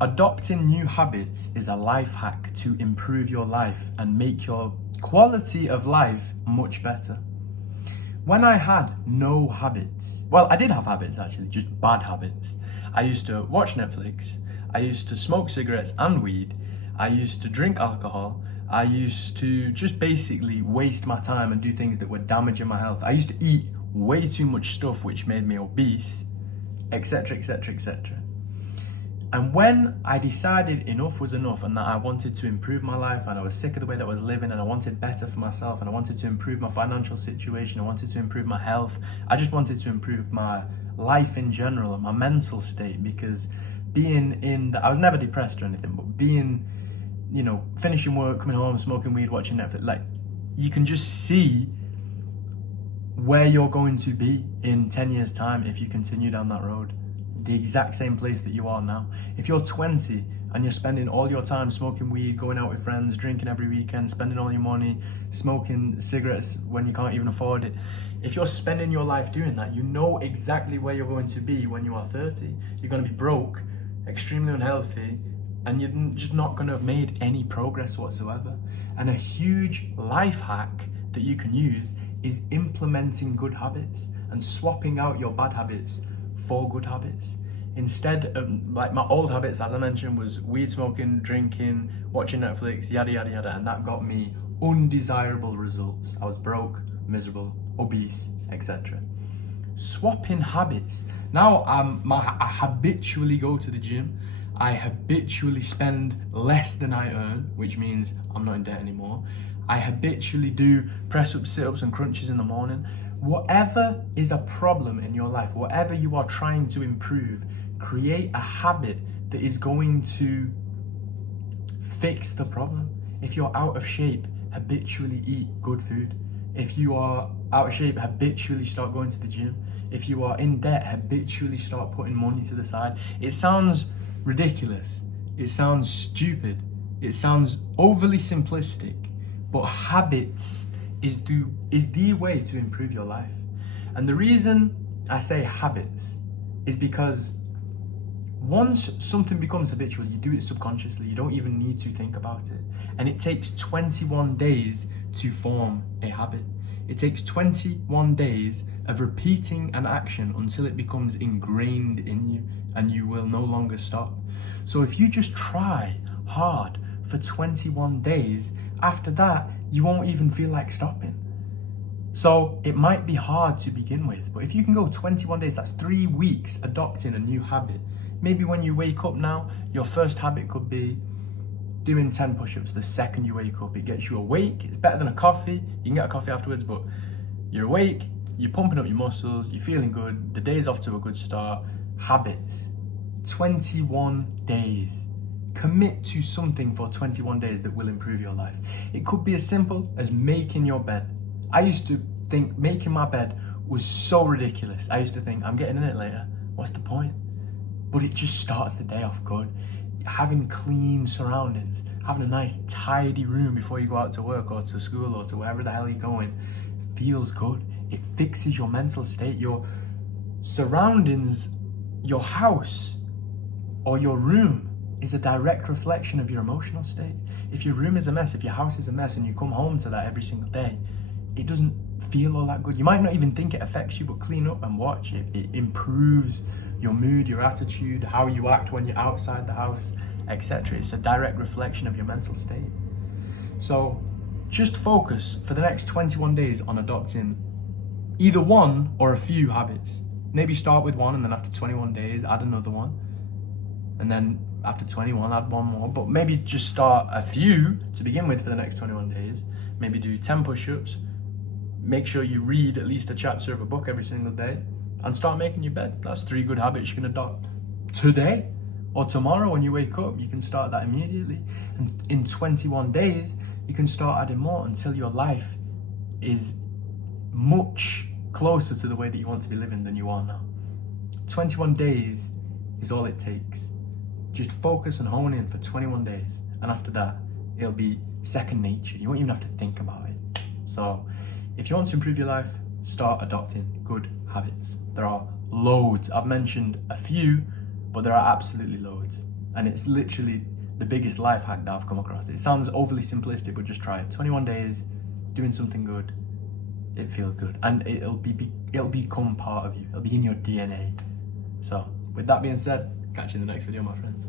Adopting new habits is a life hack to improve your life and make your quality of life much better. When I had no habits, well, I did have habits actually, just bad habits. I used to watch Netflix, I used to smoke cigarettes and weed, I used to drink alcohol, I used to just basically waste my time and do things that were damaging my health. I used to eat way too much stuff which made me obese, etc., etc., etc. And when I decided enough was enough and that I wanted to improve my life and I was sick of the way that I was living and I wanted better for myself and I wanted to improve my financial situation, I wanted to improve my health, I just wanted to improve my life in general and my mental state, because I was never depressed or anything, but finishing work, coming home, smoking weed, watching Netflix, like, you can just see where you're going to be in 10 years time if you continue down that road. The exact same place that you are now. If you're 20 and you're spending all your time smoking weed, going out with friends, drinking every weekend, spending all your money, smoking cigarettes when you can't even afford it, if you're spending your life doing that, you know exactly where you're going to be when you are 30. You're going to be broke, extremely unhealthy, and you're just not going to have made any progress whatsoever. And a huge life hack that you can use is implementing good habits and swapping out your bad habits for good habits. Instead of, like, my old habits, as I mentioned, was weed smoking, drinking, watching Netflix, yada yada yada, and that got me undesirable results. I was broke, miserable, obese, etc. Swapping habits. Now I habitually go to the gym. I habitually spend less than I earn, which means I'm not in debt anymore. I habitually do press-ups, sit-ups and crunches in the morning. Whatever is a problem in your life, whatever you are trying to improve, create a habit that is going to fix the problem. If you're out of shape, habitually eat good food. If you are out of shape, habitually start going to the gym. If you are in debt, habitually start putting money to the side. It sounds ridiculous. It sounds stupid. It sounds overly simplistic. But habits is the way to improve your life. And the reason I say habits is because once something becomes habitual, you do it subconsciously. You don't even need to think about it. And it takes 21 days to form a habit. It takes 21 days of repeating an action until it becomes ingrained in you and you will no longer stop. So if you just try hard for 21 days, after that, you won't even feel like stopping. So it might be hard to begin with, but if you can go 21 days, that's 3 weeks adopting a new habit. Maybe when you wake up now, your first habit could be doing 10 push-ups the second you wake up. It gets you awake. It's better than a coffee. You can get a coffee afterwards, but you're awake, you're pumping up your muscles, you're feeling good, the day's off to a good start. Habits. 21 days. Commit to something for 21 days that will improve your life. It could be as simple as making your bed. I used to think making my bed was so ridiculous. I used to think, I'm getting in it later. What's the point? But it just starts the day off good. Having clean surroundings, having a nice tidy room before you go out to work or to school or to wherever the hell you're going feels good. It fixes your mental state. Your surroundings, your house or your room is a direct reflection of your emotional state. If your room is a mess, if your house is a mess and you come home to that every single day, it doesn't feel all that good. You might not even think it affects you, but clean up and watch it. It improves your mood, your attitude, how you act when you're outside the house, etc. It's a direct reflection of your mental state. So just focus for the next 21 days on adopting either one or a few habits. Maybe start with one and then after 21 days, add another one. And then after 21, add one more. But maybe just start a few to begin with for the next 21 days. Maybe do 10 push-ups. Make sure you read at least a chapter of a book every single day. And start making your bed. That's 3 good habits you can adopt today or tomorrow when you wake up. You can start that immediately. And in 21 days, you can start adding more until your life is much closer to the way that you want to be living than you are now. 21 days is all it takes. Just focus and hone in for 21 days. And after that, it'll be second nature. You won't even have to think about it. So if you want to improve your life, start adopting good habits. There are loads. I've mentioned a few, but there are absolutely loads. And it's literally the biggest life hack that I've come across. It sounds overly simplistic, but just try it. 21 days, doing something good, it feels good. And it'll become part of you. It'll be in your DNA. So, with that being said, catch you in the next video, my friends.